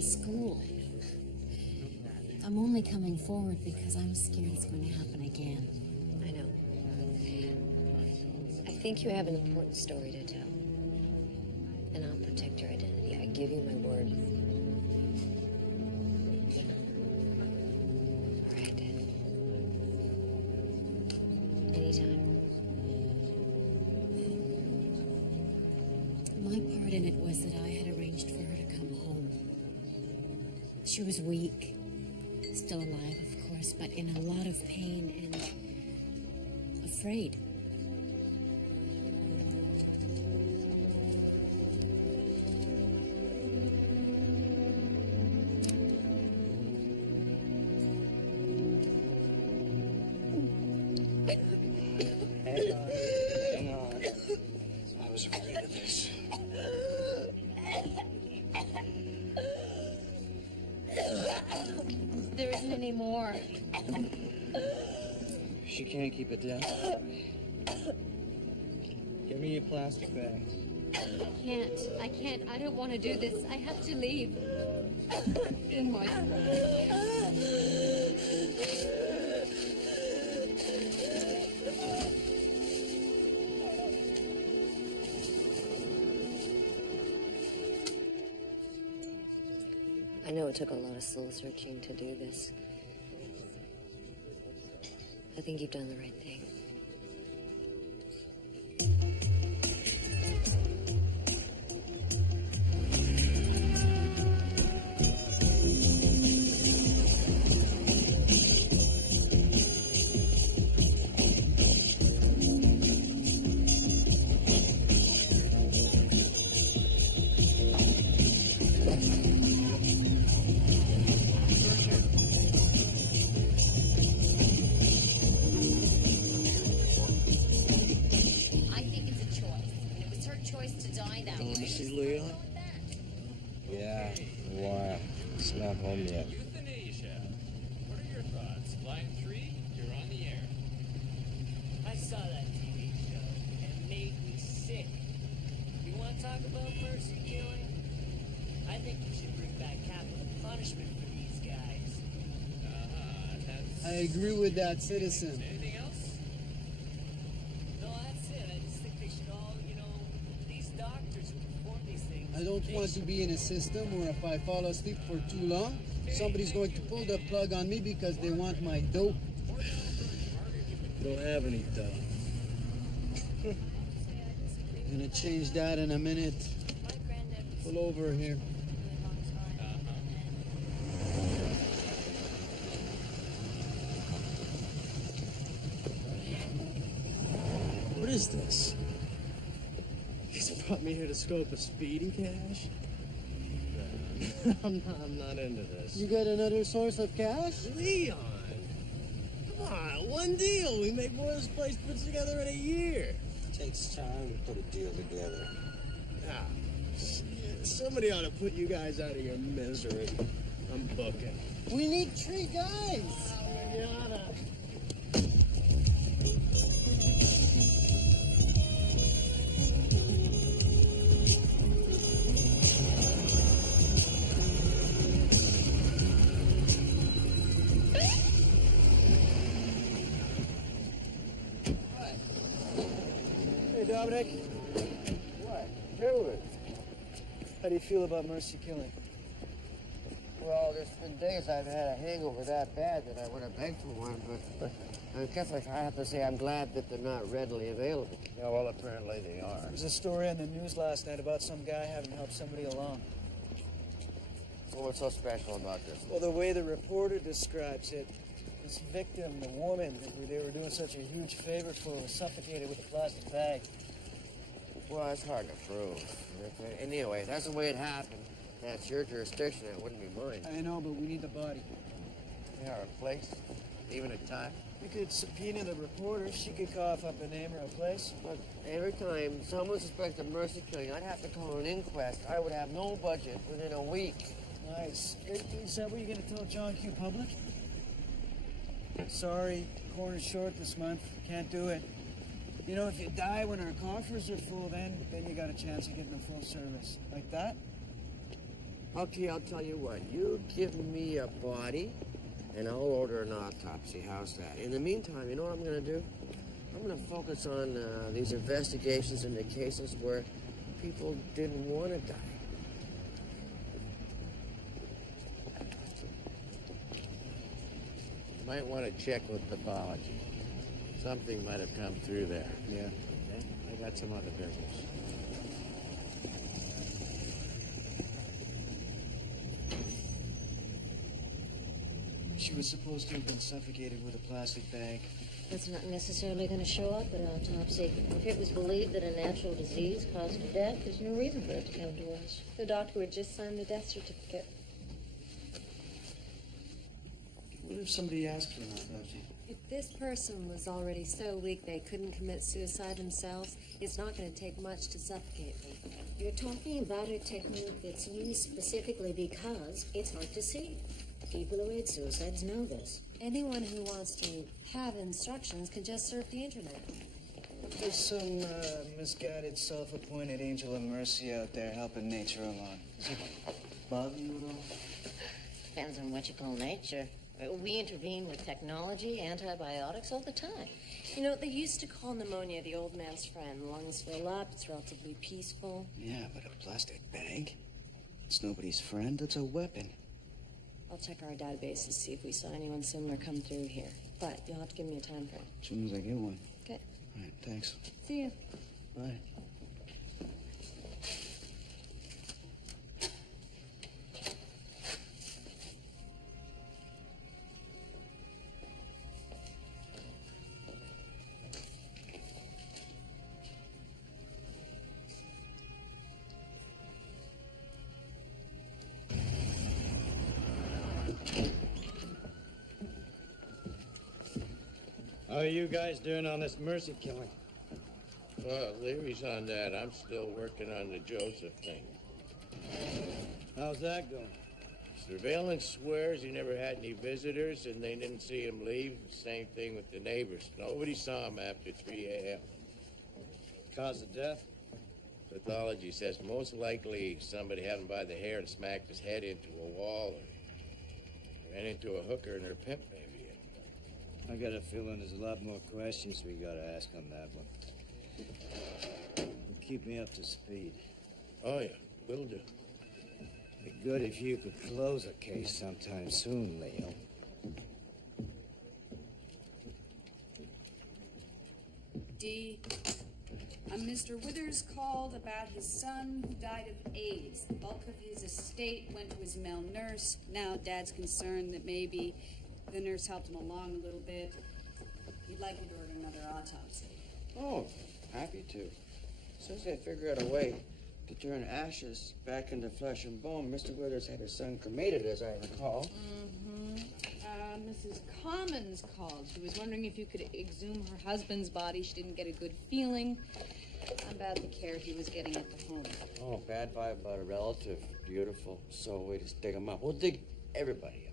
in school. I'm only coming forward because I'm scared it's going to happen again. I know. I think you have an important story to tell. And I'll protect your identity. I give you my word. All right. Anytime. My part in it was that I had arranged for her to come home. She was weak. Still alive, of course, but in a lot of pain and afraid. Hang on. I was afraid of this. There isn't any more. She can't keep it down. Give me a plastic bag. I can't. I don't want to do this. I have to leave. In my... I know it took a lot of soul searching to do this. I think you've done the right thing. Yeah, wow. It's not home yet. Euthanasia. What are your thoughts? Line 3, you're on the air. I saw that TV show, and it made me sick. You want to talk about mercy killing? I think you should bring back capital punishment for these guys. That's... I agree with that, citizen. Anything else? No, that's it. I just think they should all, these doctors who perform these things. I don't want to be in a system where if I fall asleep for too long, somebody's going to pull the plug on me because they want my dope. You don't have any dough. I'm gonna change that in a minute. Pull over here. What is this? He's brought me here to scope a speeding cache? I'm not into this. You got another source of cash? Leon! Come on, one deal. We make more of this place put together in a year. It takes time to put a deal together. Ah, somebody ought to put you guys out of your misery. I'm booking. We need 3 guys. Hey, Dominic. What? Do it. How do you feel about mercy killing? Well, there's been days I've had a hangover that bad that I would have begged for one, but I guess I have to say I'm glad that they're not readily available. Yeah, well, apparently they are. There was a story on the news last night about some guy having helped somebody along. Well, what's so special about this? Well, the way the reporter describes it, this victim, the woman that they were doing such a huge favor for, was suffocated with a plastic bag. Well, it's hard to prove. Anyway, that's the way it happened. That's your jurisdiction. It wouldn't be mine. I know, but we need the body. Yeah, a place, even a time. We could subpoena the reporter. She could cough up a name or a place. But every time someone suspects a mercy killing, I'd have to call an inquest. I would have no budget within a week. Nice. Is that what you're going to tell John Q. Public? Sorry, corner's short this month. Can't do it. You know, if you die when our coffers are full, then you got a chance of getting a full service. Like that? Okay, I'll tell you what. You give me a body, and I'll order an autopsy. How's that? In the meantime, you know what I'm going to do? I'm going to focus on these investigations into cases where people didn't want to die. You might want to check with pathology. Something might have come through there. Yeah. Okay? I got some other business. She was supposed to have been suffocated with a plastic bag. That's not necessarily going to show up at autopsy. If it was believed that a natural disease caused her death, there's no reason for it to come to us. The doctor would just sign the death certificate. What if somebody asked for an autopsy? If this person was already so weak they couldn't commit suicide themselves, it's not going to take much to suffocate them. You're talking about a technique that's used specifically because it's hard to see. People who had suicides know this. Anyone who wants to have instructions can just surf the internet. There's some misguided, self-appointed angel of mercy out there helping nature along. Does it bother you at all? Depends on what you call nature. We intervene with technology, antibiotics all the time. You know, they used to call pneumonia the old man's friend. Lungs fill up, it's relatively peaceful. Yeah, but a plastic bag? It's nobody's friend. It's a weapon. I'll check our database to see if we saw anyone similar come through here. But you'll have to give me a time frame. As soon as I get one. Okay. All right, thanks. See you. Bye. How are you guys doing on this mercy killing? Well, Leary's on that. I'm still working on the Joseph thing. How's that going? Surveillance swears he never had any visitors and they didn't see him leave. Same thing with the neighbors. Nobody saw him after 3 a.m. Cause of death? Pathology says most likely somebody had him by the hair and smacked his head into a wall or ran into a hooker and her pimp maybe. I got a feeling there's a lot more questions we gotta ask on that one. Keep me up to speed. Oh, yeah, will do. Be good if you could close a case sometime soon, Leo. D. Mr. Withers called about his son who died of AIDS. The bulk of his estate went to his male nurse. Now Dad's concerned that maybe the nurse helped him along a little bit. He'd like you to order another autopsy. Oh, happy to. As soon as they figure out a way to turn ashes back into flesh and bone, Mr. Withers had his son cremated, as I recall. Mrs. Commons called. She was wondering if you could exhume her husband's body. She didn't get a good feeling about the care he was getting at the home. Oh, bad vibe about a relative. Beautiful. So we just dig him up. We'll dig everybody up.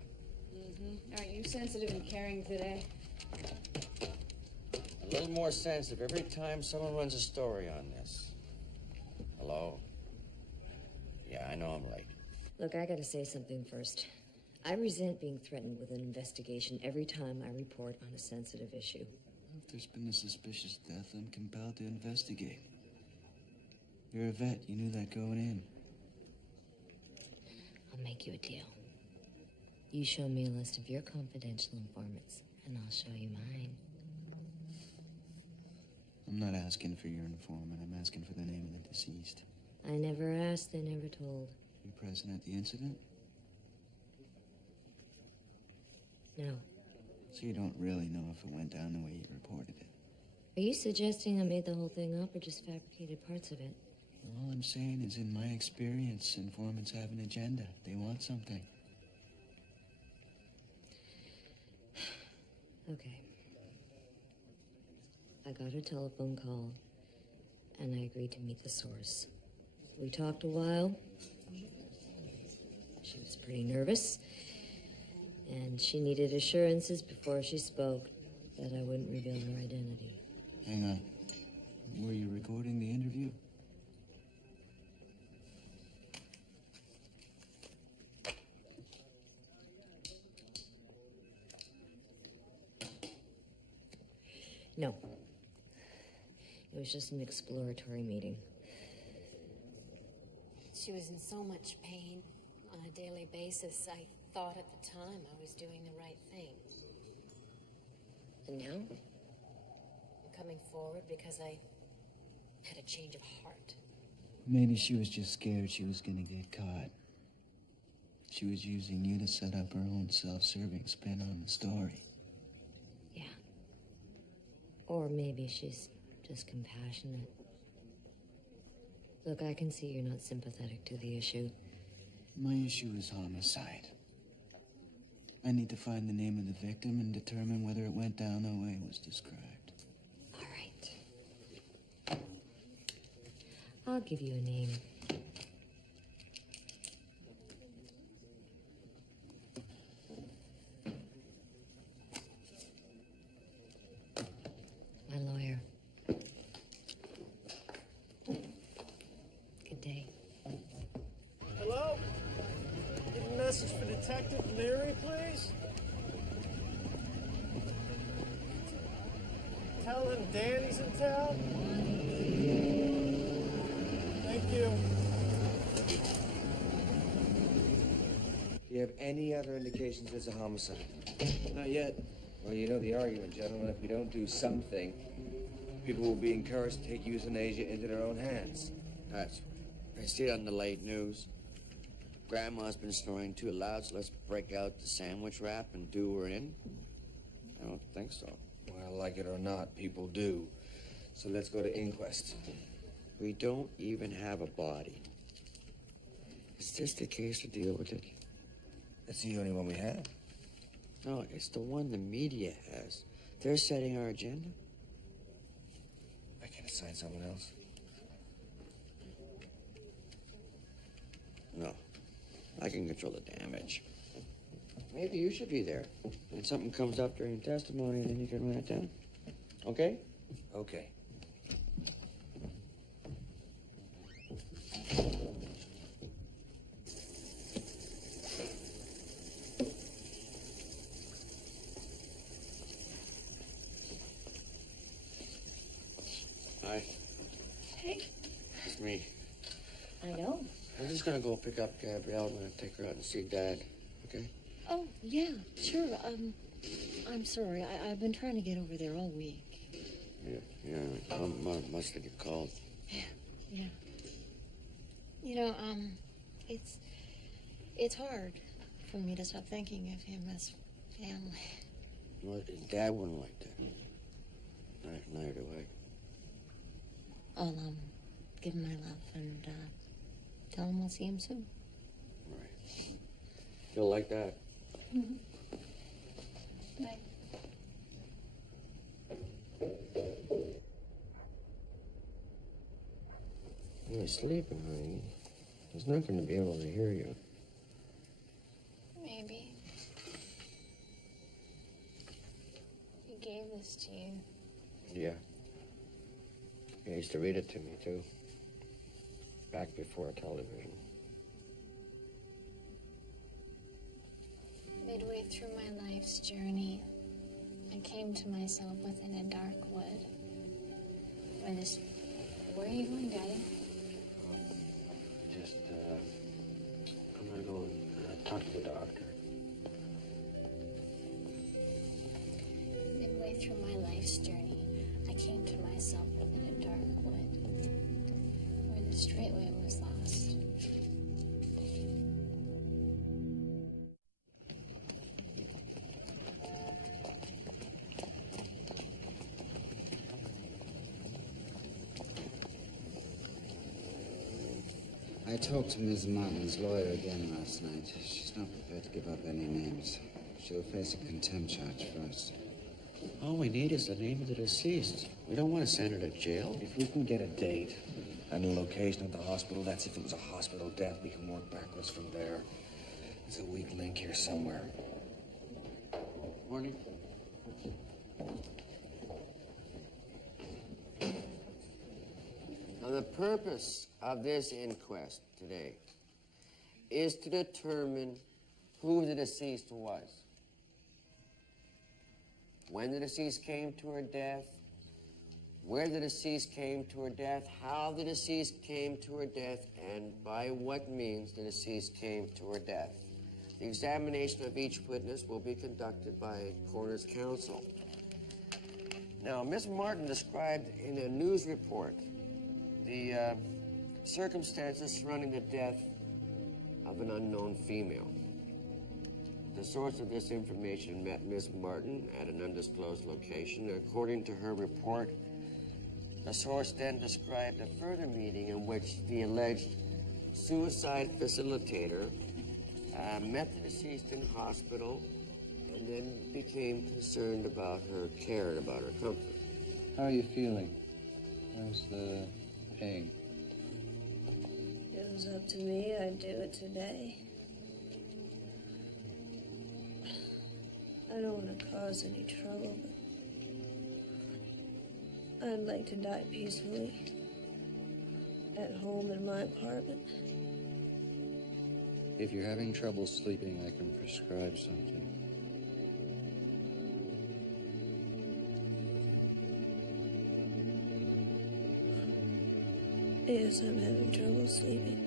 Aren't you sensitive and caring today? A little more sensitive every time someone runs a story on this. Hello? Yeah, I know I'm right. Look, I gotta say something first. I resent being threatened with an investigation every time I report on a sensitive issue. If there's been a suspicious death, I'm compelled to investigate. You're a vet. You knew that going in. I'll make you a deal. You show me a list of your confidential informants, and I'll show you mine. I'm not asking for your informant. I'm asking for the name of the deceased. I never asked, they never told. You present at the incident? No. So you don't really know if it went down the way you reported it? Are you suggesting I made the whole thing up or just fabricated parts of it? All I'm saying is, in my experience, informants have an agenda. They want something. Okay. I got a telephone call, and I agreed to meet the source. We talked a while. She was pretty nervous, and she needed assurances before she spoke that I wouldn't reveal her identity. Hang on. Were you recording the interview? No. It was just an exploratory meeting. She was in so much pain on a daily basis. I thought at the time I was doing the right thing. And now? I'm coming forward because I had a change of heart. Maybe she was just scared she was gonna get caught. She was using you to set up her own self-serving spin on the story. Yeah. Or maybe she's just compassionate. Look, I can see you're not sympathetic to the issue. My issue is homicide. I need to find the name of the victim and determine whether it went down the way it was described. All right. I'll give you a name. My lawyer. Good day. Hello? Give a message for Detective Leary, please. Tell him Danny's in town. Thank you. Do you have any other indications it's a homicide? Not yet. Well, you know the argument, gentlemen. If we don't do something, people will be encouraged to take euthanasia into their own hands. That's right. I see it on the late news. Grandma's been snoring too loud, so let's break out the sandwich wrap and do her in. I don't think so. Well, like it or not, people do. So let's go to inquest. We don't even have a body. Is this the case to deal with it? It's the only one we have. No, it's the one the media has. They're setting our agenda. I can assign someone else. No. I can control the damage. Maybe you should be there. When something comes up during testimony, then you can write it down. Okay? Okay. Hi. Hey. It's me. I know. I'm just gonna go pick up Gabrielle. I'm gonna take her out and see Dad. Okay? Oh, yeah, sure. I'm sorry. I've been trying to get over there all week. Yeah. Must have get called. Yeah. You know, it's hard for me to stop thinking of him as family. Well, Dad wouldn't like that. Neither do I. I'll, give him my love and, tell him I'll see him soon. Right. You'll like that. Mm-hmm. Bye. You're sleeping, honey. He's not going to be able to hear you. Maybe. He gave this to you. Yeah. He used to read it to me, too. Back before television. Midway through my life's journey, I came to myself within a dark wood. Where are you going, Daddy? I'm gonna go and talk to the doctor. Midway through my life's journey, I came to myself within a dark wood, where the straightway was lost. I talked to Ms. Martin's lawyer again last night. She's not prepared to give up any names. She'll face a contempt charge first. All we need is the name of the deceased. We don't want to send her to jail. If we can get a date and the location of the hospital, that's if it was a hospital death. We can work backwards from there. There's a weak link here somewhere. Morning. Now, the purpose of this inquest today is to determine who the deceased was, when the deceased came to her death, where the deceased came to her death, how the deceased came to her death, and by what means the deceased came to her death. The examination of each witness will be conducted by coroner's counsel. Now, Miss Martin described in a news report the circumstances surrounding the death of an unknown female. The source of this information met Miss Martin at an undisclosed location. According to her report, the source then described a further meeting in which the alleged suicide facilitator met the deceased in hospital and then became concerned about her care and about her comfort. How are you feeling? How's the pain? If it was up to me, I'd do it today. I don't want to cause any trouble, but I'd like to die peacefully at home in my apartment. If you're having trouble sleeping, I can prescribe something. Yes, I'm having trouble sleeping.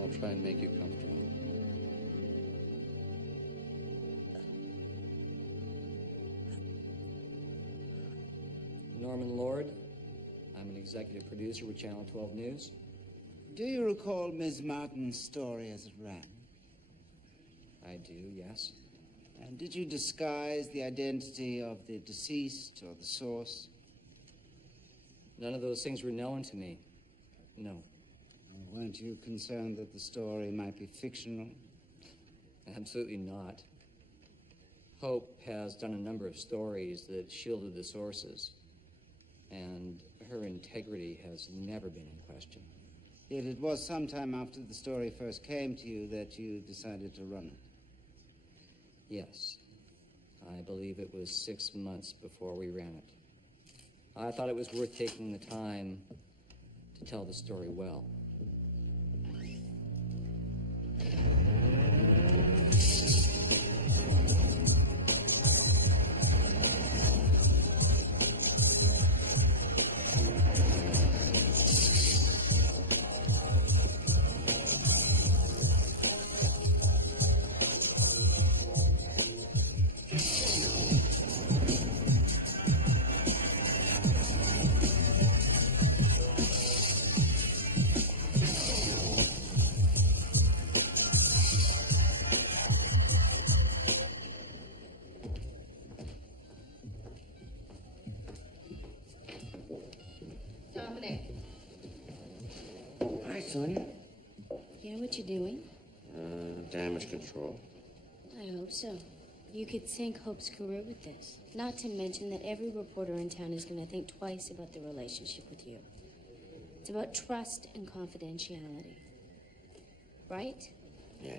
I'll try and make you comfortable. Norman Lord. I'm an executive producer with Channel 12 News. Do you recall Ms. Martin's story as it ran? I do, yes. And did you disguise the identity of the deceased or the source? None of those things were known to me. No. Weren't you concerned that the story might be fictional? Absolutely not. Hope has done a number of stories that shielded the sources, and her integrity has never been in question. Yet it was sometime after the story first came to you that you decided to run it. Yes. I believe it was 6 months before we ran it. I thought it was worth taking the time to tell the story well. Hi, Sonia. Yeah, what you doing? Damage control. I hope so. You could sink Hope's career with this. Not to mention that every reporter in town is going to think twice about the relationship with you. It's about trust and confidentiality. Right? Yeah.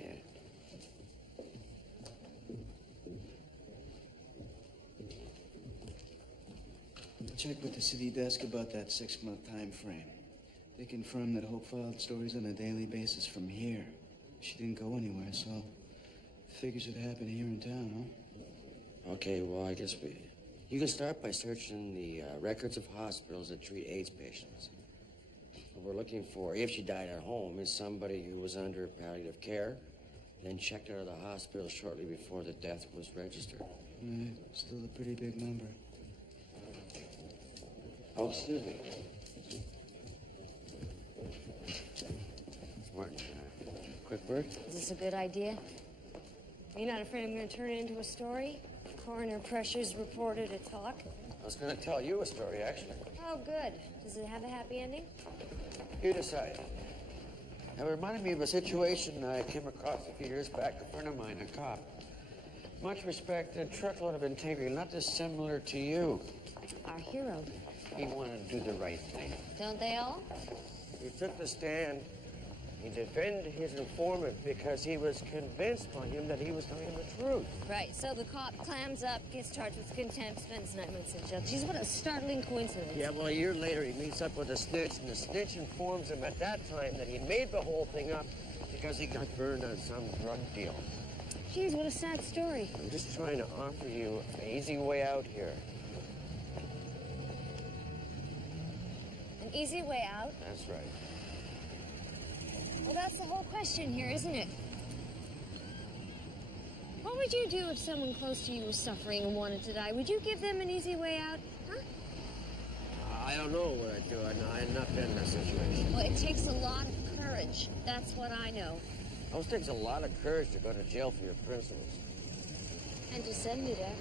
Check with the city desk about that 6-month time frame. They confirmed that Hope filed stories on a daily basis from here. She didn't go anywhere, so figures it happened here in town, huh? Okay, well, I guess you can start by searching the records of hospitals that treat AIDS patients. What we're looking for, if she died at home, is somebody who was under palliative care, then checked out of the hospital shortly before the death was registered. Still a pretty big number. Oh, excuse me. Martin, quick word? Is this a good idea? You're not afraid I'm going to turn it into a story? Coroner pressures reporter to talk? I was going to tell you a story, actually. Oh, good. Does it have a happy ending? You decide. It reminded me of a situation I came across a few years back. A friend of mine, a cop. Much respect, a truckload of integrity, not dissimilar to you. Our hero. He wanted to do the right thing. Don't they all? He took the stand. He defended his informant because he was convinced by him that he was telling the truth. Right, so the cop clams up, gets charged with contempt, spends 9 months in jail. Geez, what a startling coincidence. Yeah, well, a year later, he meets up with a snitch, and the snitch informs him at that time that he made the whole thing up because he got burned on some drug deal. Geez, what a sad story. I'm just trying to offer you an easy way out here. An easy way out? That's right. Well, that's the whole question here, isn't it? What would you do if someone close to you was suffering and wanted to die? Would you give them an easy way out? Huh? I don't know what I'd do. I've not been in that situation. Well, it takes a lot of courage. That's what I know. It takes a lot of courage to go to jail for your principles. And to send me there.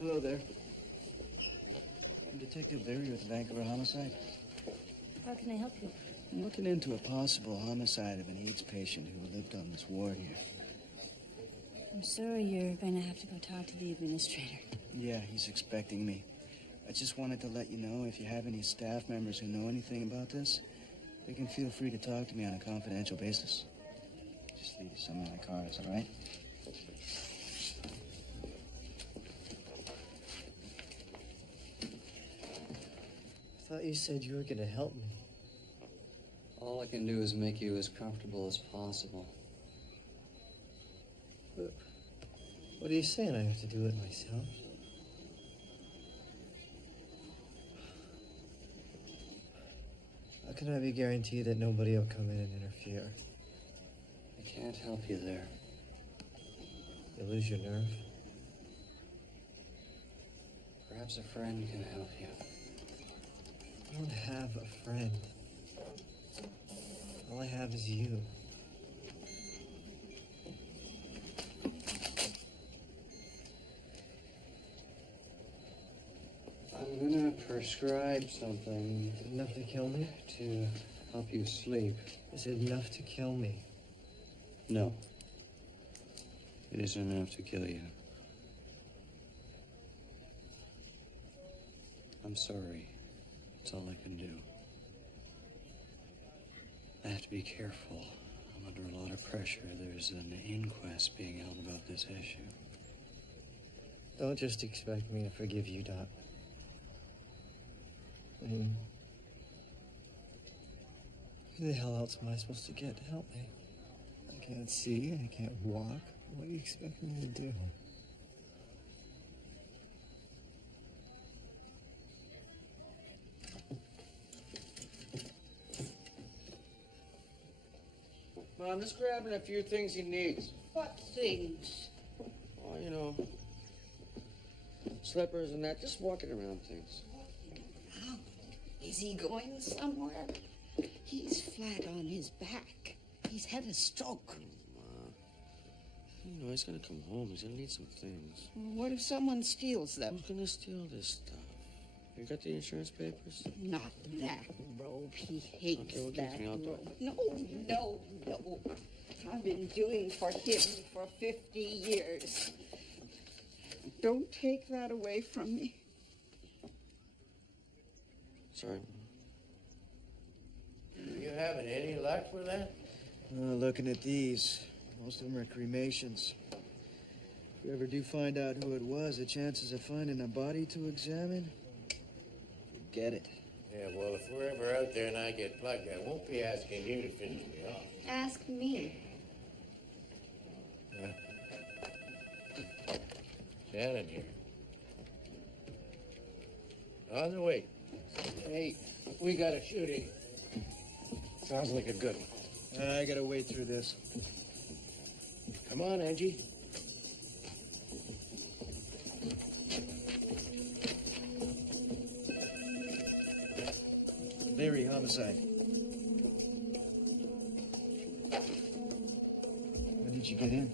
Hello there. I'm Detective Berry with Vancouver Homicide. How can I help you? I'm looking into a possible homicide of an AIDS patient who lived on this ward here. I'm sorry, you're going to have to go talk to the administrator. Yeah, he's expecting me. I just wanted to let you know if you have any staff members who know anything about this, they can feel free to talk to me on a confidential basis. Just leave you some of my cards, all right? I thought you said you were going to help me. All I can do is make you as comfortable as possible. What are you saying? I have to do it myself? How can I be guaranteed that nobody will come in and interfere? I can't help you there. You lose your nerve? Perhaps a friend can help you. I don't have a friend. All I have is you. I'm gonna prescribe something. Is it enough to kill me? To help you sleep. Is it enough to kill me? No. It isn't enough to kill you. I'm sorry. That's all I can do. I have to be careful. I'm under a lot of pressure. There's an inquest being held about this issue. Don't just expect me to forgive you, Doc. I mean, who the hell else am I supposed to get to help me? I can't see, I can't walk. What do you expect me to do? Mom, just grabbing a few things he needs. What things? Oh, you know, slippers and that, just walking around things. Oh, is he going somewhere? He's flat on his back. He's had a stroke. You know, he's gonna come home. He's gonna need some things. What if someone steals them? Who's gonna steal this stuff? You got the insurance papers? Not that robe. He hates Okay, well, give that me, I'll do robe. No. I've been doing for him for 50 years. Don't take that away from me. Sorry. You having any luck with that? Looking at these, most of them are cremations. If we ever do find out who it was, the chances of finding a body to examine, forget it. Yeah, well, if we're ever out there and I get plugged, I won't be asking you to finish me off. Ask me. Shannon here. On the way. Hey, we got a shooting. Sounds like a good one. I gotta wade through this. Come on, Angie. Leary homicide. When did you get in?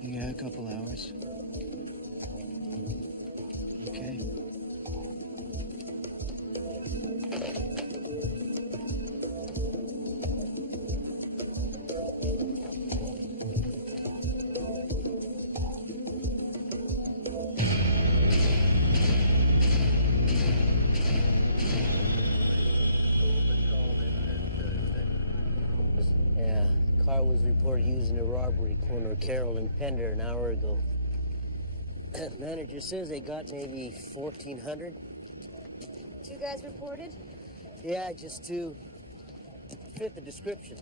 Yeah, a couple hours. Okay. Yeah, car was reported using a robbery corner of Carroll and Pender an hour ago. Manager says they got maybe 1,400. 2 guys reported? Yeah, just 2. Fit the description.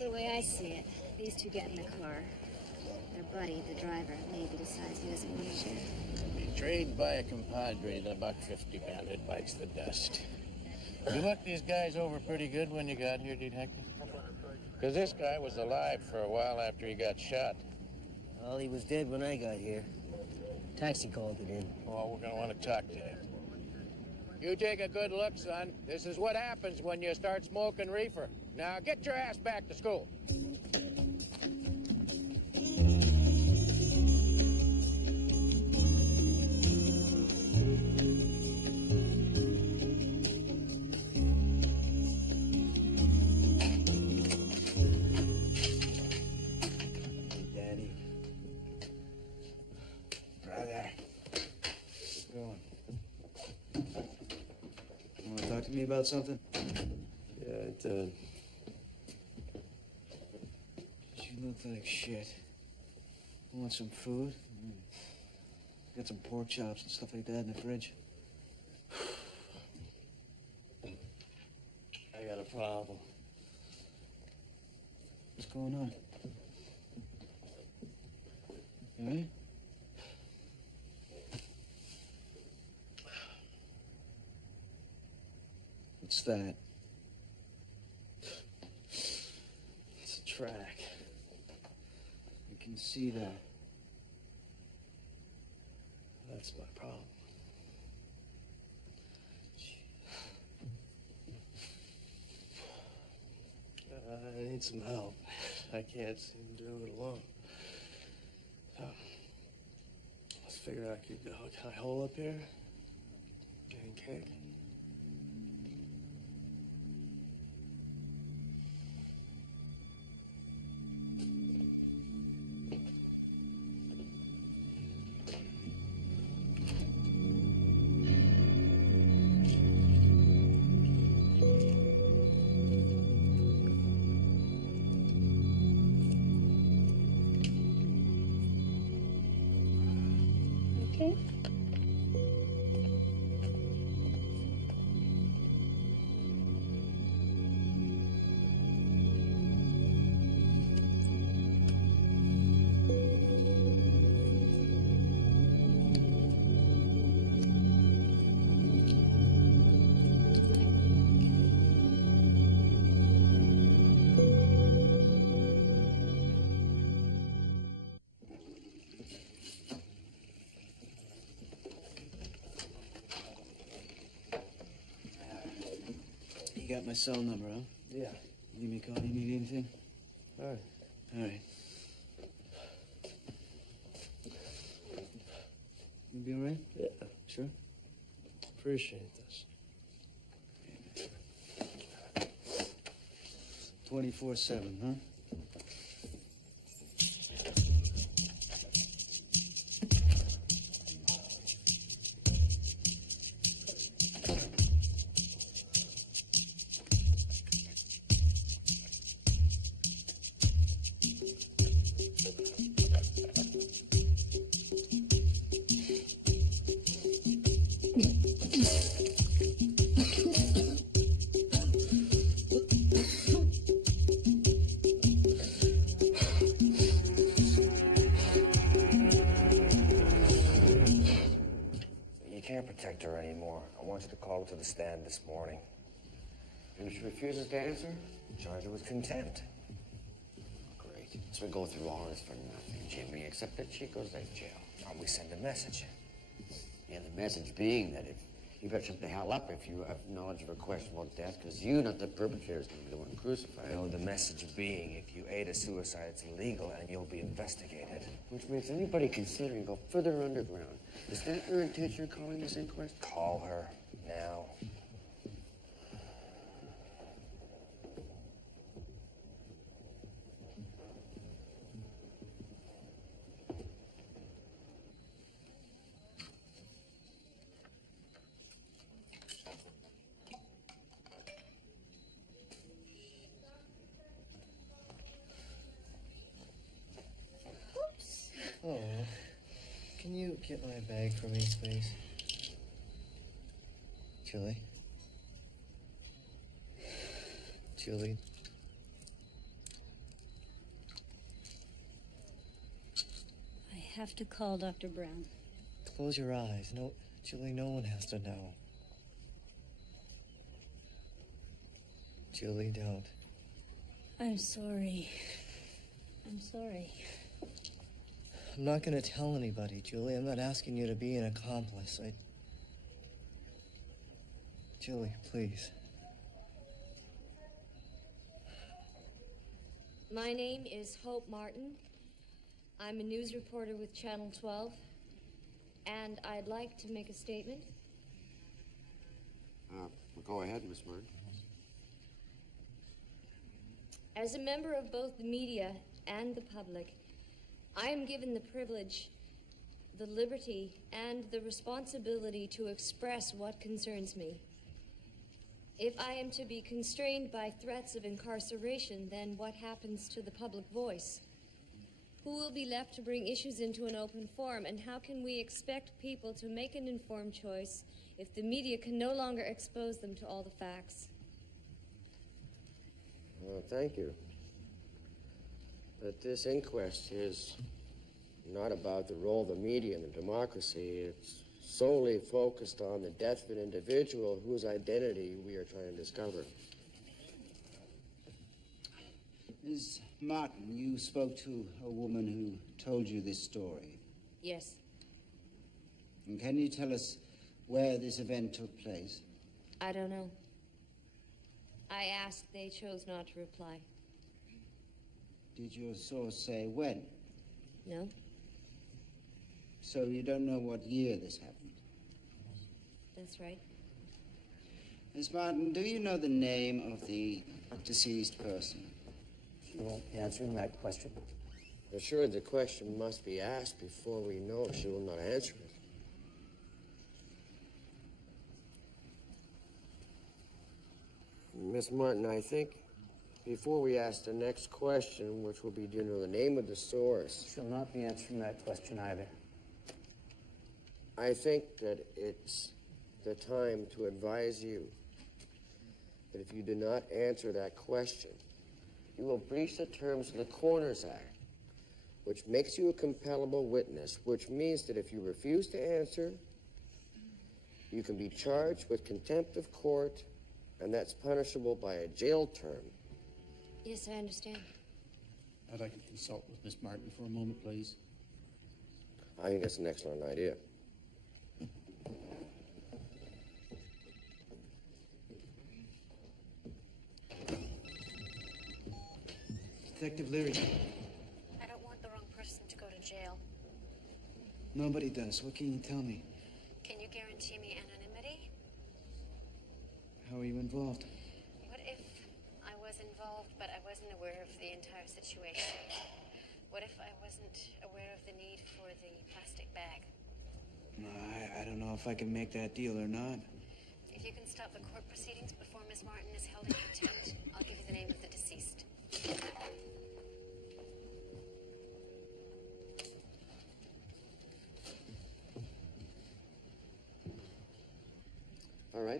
The way I see it, these 2 get in the car. Their buddy, the driver, maybe decides he doesn't want to share. Betrayed by a compadre, the buck 50 bandit bites the dust. You looked these guys over pretty good when you got here, Detective? Because this guy was alive for a while after he got shot. Well, he was dead when I got here. Taxi called it in. Well, we're going to want to talk to him. You take a good look, son. This is what happens when you start smoking reefer. Now, get your ass back to school. Daddy. Brother. Go on. You want to talk to me about something? Yeah, it did. You look like shit. You want some food? Got some pork chops and stuff like that in the fridge. I got a problem. What's going on? You all right? What's that? It's a track. I can see that. That's my problem. I need some help. I can't seem to do it alone. So, let's figure out, can I hole up here? Getting cake? Okay. You got my cell number, huh? Yeah. Give me a call. You need anything? All right. All right. You be all right? Yeah. Sure? Appreciate this. 24/7, huh? You can't protect her anymore. I want you to call her to the stand this morning. And if she refuses to answer, charge her with contempt. Great. So we go through all this for nothing, Jimmy, except that she goes to jail. Now we send a message. Yeah, the message being that if you better shut the hell up if you have knowledge of a questionable death, because you, not the perpetrator, is going to be the one crucified. No, the message being if you aid a suicide, it's illegal and you'll be investigated. Which makes anybody considering go further underground. Is that your intention of calling this inquest? Call her now. Oh, can you get my bag for me, please? Julie? Julie? I have to call Dr. Brown. Close your eyes. No, Julie, no one has to know. Julie, don't. I'm sorry. I'm sorry. I'm not gonna tell anybody, Julie. I'm not asking you to be an accomplice. Julie, please. My name is Hope Martin. I'm a news reporter with Channel 12, and I'd like to make a statement. Go ahead, Miss Martin. As a member of both the media and the public, I am given the privilege, the liberty, and the responsibility to express what concerns me. If I am to be constrained by threats of incarceration, then what happens to the public voice? Who will be left to bring issues into an open forum, and how can we expect people to make an informed choice if the media can no longer expose them to all the facts? Well, thank you. But this inquest is not about the role of the media in the democracy. It's solely focused on the death of an individual whose identity we are trying to discover. Ms. Martin, you spoke to a woman who told you this story. Yes. And can you tell us where this event took place? I don't know. I asked, they chose not to reply. Did your source say when? No. So you don't know what year this happened? That's right. Ms. Martin, do you know the name of the deceased person? She won't be answering that question. Well, sure, the question must be asked before we know if she will not answer it. Miss Martin, I think before we ask the next question, which will be, do you know the name of the source? She'll not be answering that question either. I think that it's the time to advise you that if you do not answer that question, you will breach the terms of the Coroner's Act, which makes you a compellable witness, which means that if you refuse to answer, you can be charged with contempt of court, and that's punishable by a jail term. Yes, I understand. I'd like to consult with Miss Martin for a moment, please. I think that's an excellent idea. Detective Leary. I don't want the wrong person to go to jail. Nobody does. What can you tell me? Can you guarantee me anonymity? How are you involved? What if I was involved, but I wasn't aware of the entire situation? What if I wasn't aware of the need for the plastic bag? No, I don't know if I can make that deal or not. If you can stop the court proceedings before Miss Martin is held in contempt, I'll give you the name of the deceased.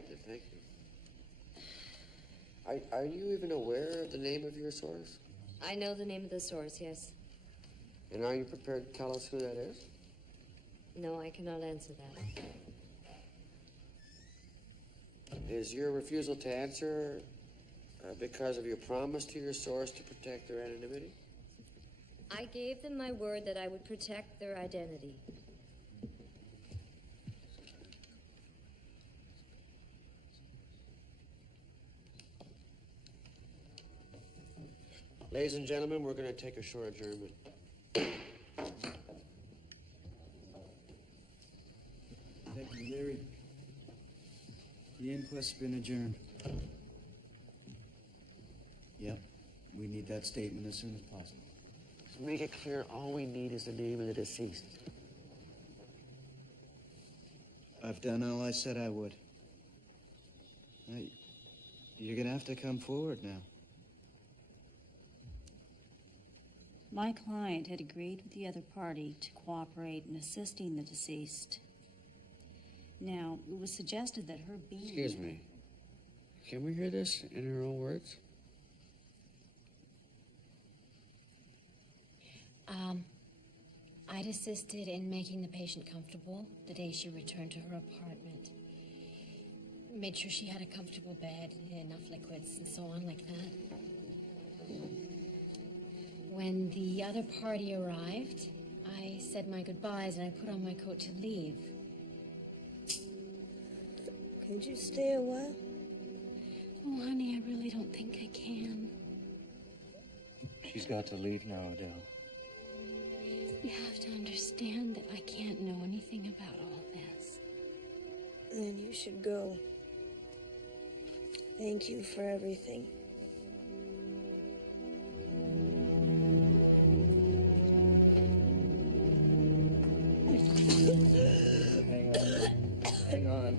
right, then. Thank you. Are you even aware of the name of your source? I know the name of the source, yes. And are you prepared to tell us who that is? No, I cannot answer that. Is your refusal to answer because of your promise to your source to protect their anonymity? I gave them my word that I would protect their identity. Ladies and gentlemen, we're going to take a short adjournment. Detective Leary, the inquest's been adjourned. Yep, we need that statement as soon as possible. To make it clear, all we need is the name of the deceased. I've done all I said I would. You're gonna have to come forward now. My client had agreed with the other party to cooperate in assisting the deceased. Now, it was suggested that her being... Excuse me. Can we hear this in her own words? I'd assisted in making the patient comfortable the day she returned to her apartment. Made sure she had a comfortable bed, enough liquids, and so on like that. When the other party arrived, I said my goodbyes and I put on my coat to leave. Could you stay a while? Oh, honey, I really don't think I can. She's got to leave now, Adele. You have to understand that I can't know anything about all this. Then you should go. Thank you for everything. Hang on.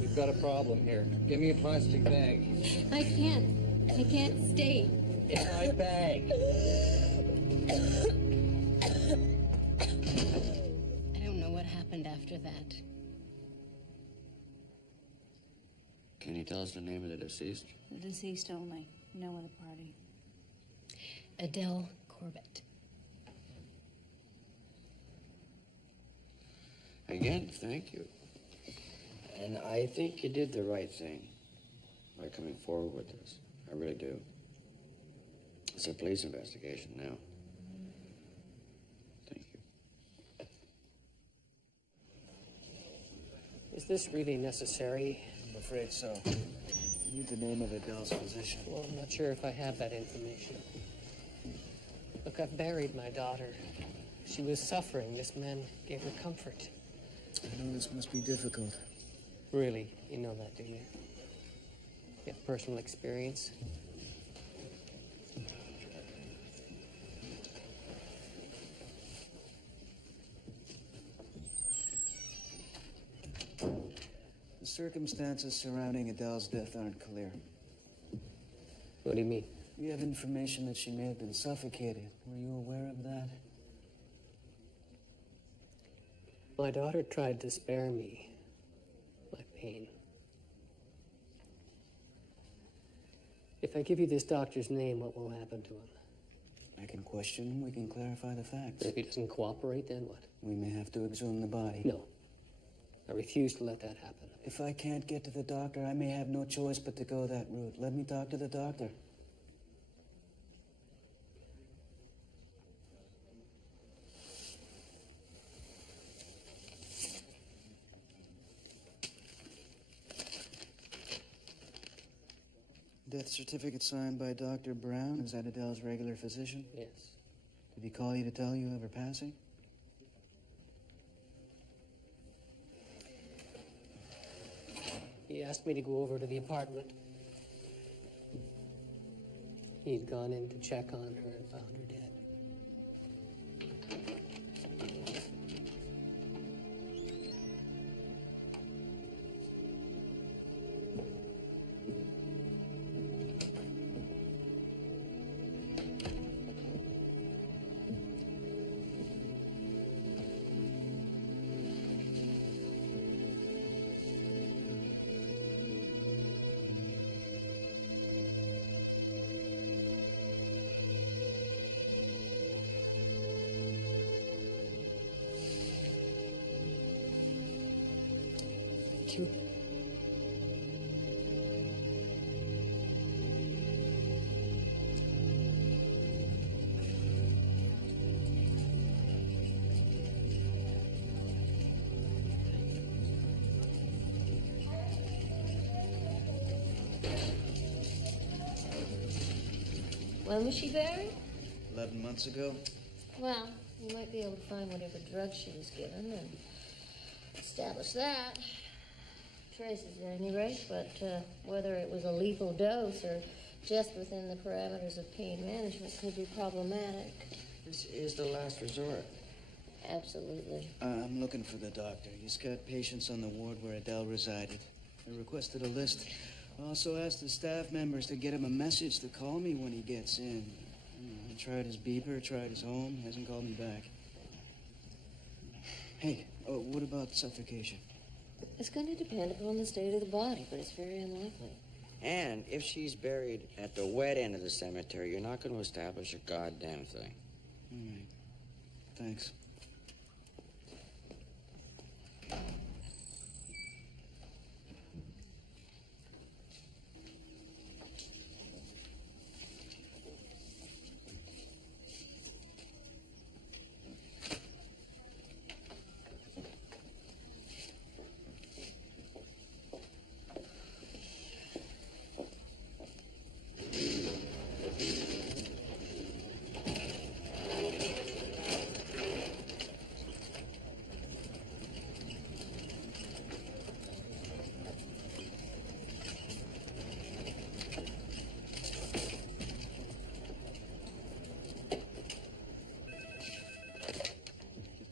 We've got a problem here. Give me a plastic bag. I can't stay. In my bag. I don't know what happened after that. Can you tell us the name of the deceased? The deceased only. No other party. Adele Corbett. Again, thank you. And I think you did the right thing by coming forward with this. I really do. It's a police investigation now. Thank you. Is this really necessary? I'm afraid so. I need the name of Adele's physician. Well, I'm not sure if I have that information. Look, I've buried my daughter. She was suffering. This man gave her comfort. I know this must be difficult. Really? You know that, do you? You have personal experience? The circumstances surrounding Adele's death aren't clear. What do you mean? We have information that she may have been suffocated. Were you aware of that? My daughter tried to spare me my pain. If I give you this doctor's name, what will happen to him? I can question him. We can clarify the facts. If he doesn't cooperate, then what? We may have to exhume the body. No. I refuse to let that happen. If I can't get to the doctor, I may have no choice but to go that route. Let me talk to the doctor. Death certificate signed by Dr. Brown. Is that Adele's regular physician? Yes. Did he call you to tell you of her passing? He asked me to go over to the apartment. He'd gone in to check on her and found her dead. Thank you. When was she buried? 11 months ago. Well, we might be able to find whatever drug she was given and establish that. Traces at any rate, but whether it was a lethal dose or just within the parameters of pain management could be problematic. This is the last resort. Absolutely. I'm looking for the doctor. He's got patients on the ward where Adele resided. I requested a list. I also asked the staff members to get him a message to call me when he gets in. I tried his beeper, tried his home, hasn't called me back. Hey, what about suffocation? It's going to depend upon the state of the body, but it's very unlikely. And if she's buried at the wet end of the cemetery, you're not going to establish a goddamn thing. All right. Thanks.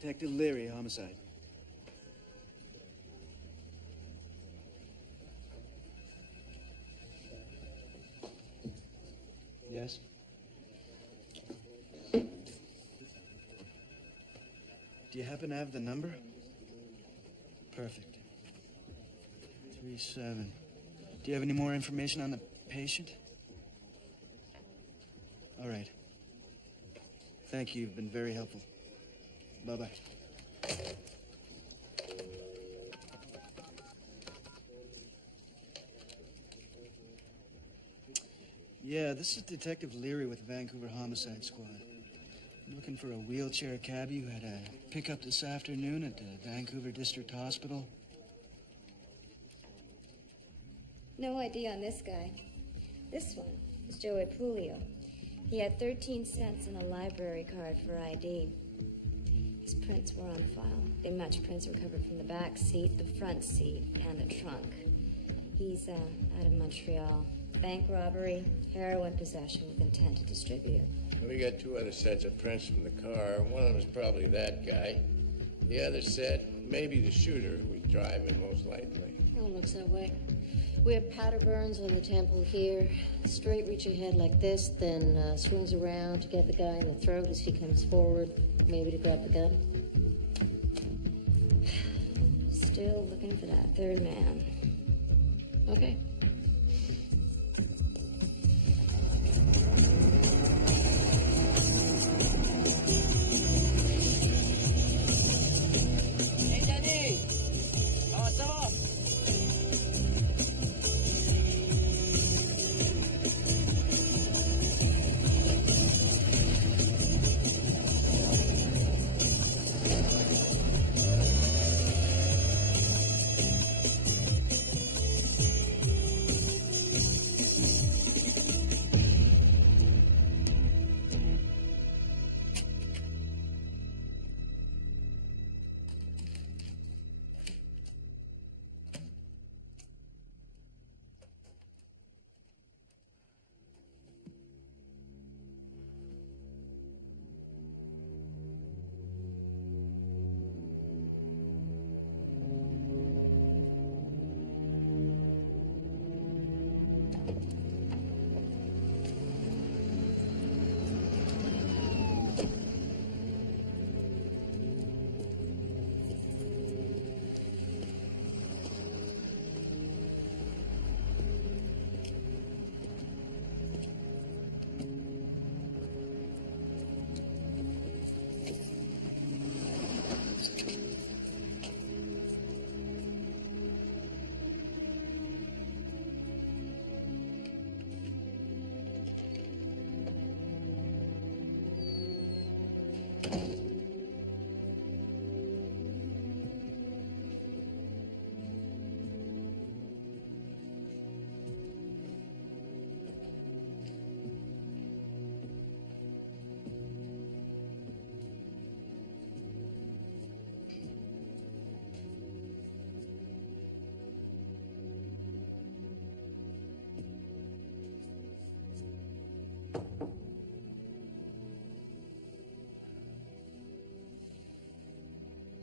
Detective Leary, homicide. Yes? Do you happen to have the number? Perfect. 37. Do you have any more information on the patient? All right. Thank you. You've been very helpful. Bye-bye. Yeah, this is Detective Leary with the Vancouver Homicide Squad. I'm looking for a wheelchair cabbie who had a pickup this afternoon at the Vancouver District Hospital. No ID on this guy. This one is Joey Pulio. He had 13 cents and a library card for ID. His prints were on file. They match prints recovered from the back seat, the front seat, and the trunk. He's out of Montreal. Bank robbery, heroin possession with intent to distribute. We got 2 other sets of prints from the car. One of them is probably that guy. The other set, maybe the shooter who was driving most likely. Oh, looks that way. We have powder burns on the temple here. Straight reach ahead like this, then swings around to get the guy in the throat as he comes forward, maybe to grab the gun. Still looking for that third man. Okay. Hey, Danny! Comment ça va?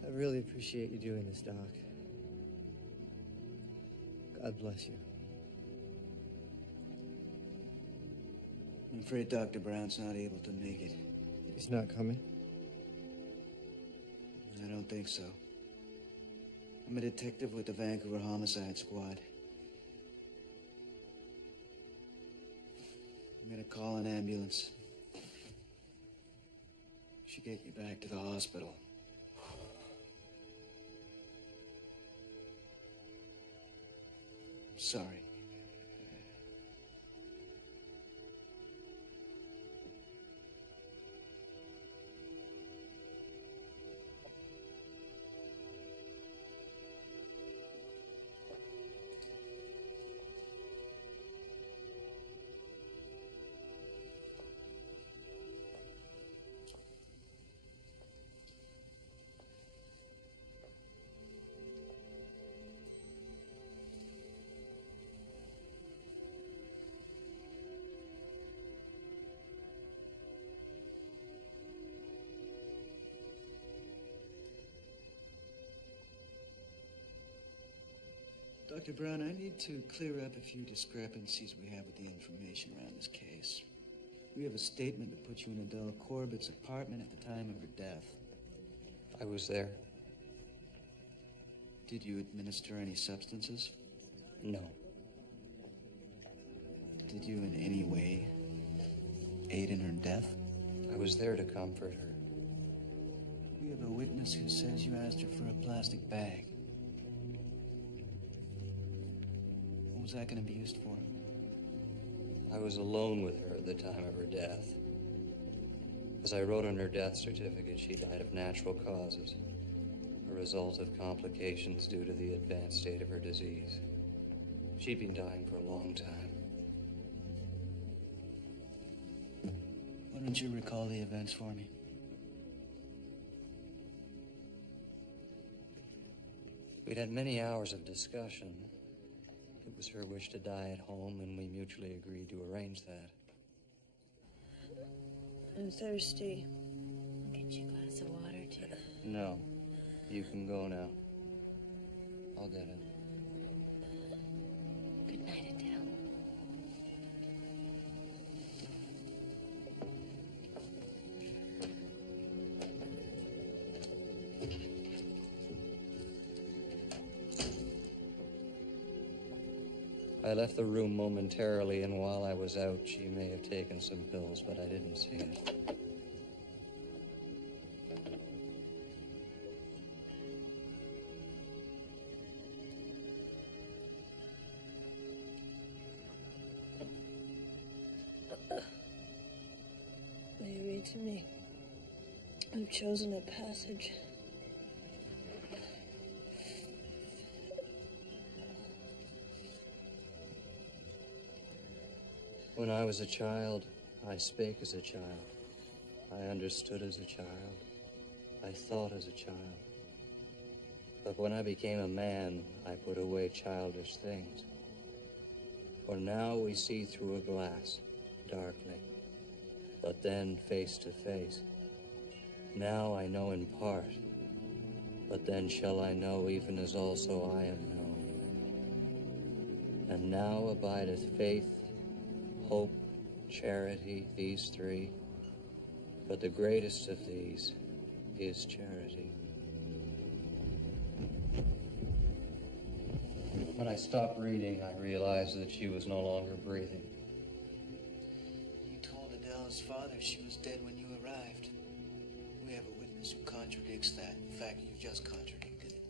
I really appreciate you doing this, Doc. God bless you. I'm afraid Dr. Brown's not able to make it. He's not coming? I don't think so. I'm a detective with the Vancouver Homicide Squad. I'm gonna call an ambulance. Should get you back to the hospital. Sorry. Dr. Brown, I need to clear up a few discrepancies we have with the information around this case. We have a statement that puts you in Adele Corbett's apartment at the time of her death. I was there. Did you administer any substances? No. Did you in any way aid in her death? I was there to comfort her. We have a witness who says you asked her for a plastic bag. What was that going to be used for? I was alone with her at the time of her death. As I wrote on her death certificate, she died of natural causes, a result of complications due to the advanced state of her disease. She'd been dying for a long time. Why don't you recall the events for me? We'd had many hours of discussion. It was her wish to die at home, and we mutually agreed to arrange that. I'm thirsty. I'll get you a glass of water, too. No. You can go now. I'll get it. Good night, Adele. I left the room momentarily, and while I was out, she may have taken some pills, but I didn't see it. Will you read to me? I've chosen a passage. When I was a child, I spake as a child. I understood as a child. I thought as a child. But when I became a man, I put away childish things. For now we see through a glass, darkly, but then face to face. Now I know in part, but then shall I know even as also I am known. And now abideth faith, hope, charity, these three. But the greatest of these is charity. When I stopped reading, I realized that she was no longer breathing. You told Adele's father she was dead when you arrived. We have a witness who contradicts that. In fact, you just contradicted it.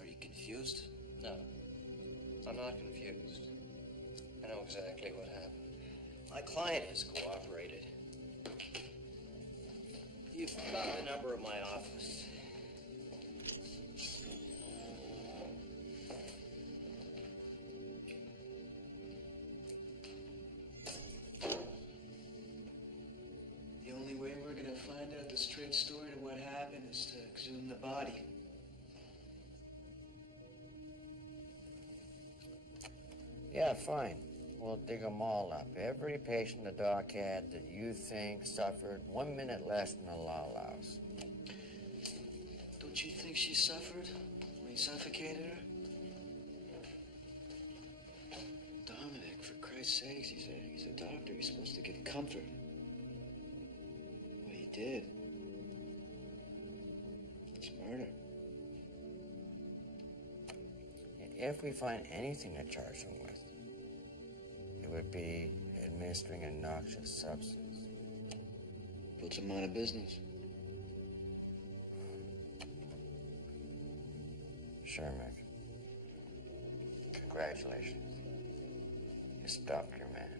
Are you confused? No, I'm not confused. I know exactly what happened. My client has cooperated. got the number of my office. The only way we're gonna find out the straight story to what happened is to exhume the body. Yeah, fine. We'll dig them all up. Every patient the doc had that you think suffered 1 minute less than the law allows. Don't you think she suffered when he suffocated her? Dominic, for Christ's sakes, he's a doctor. He's supposed to give comfort. What he did. It's murder. If we find anything to charge him with, it would be administering a noxious substance. Puts him out of business. Sure, Mick. Congratulations. You stopped your man.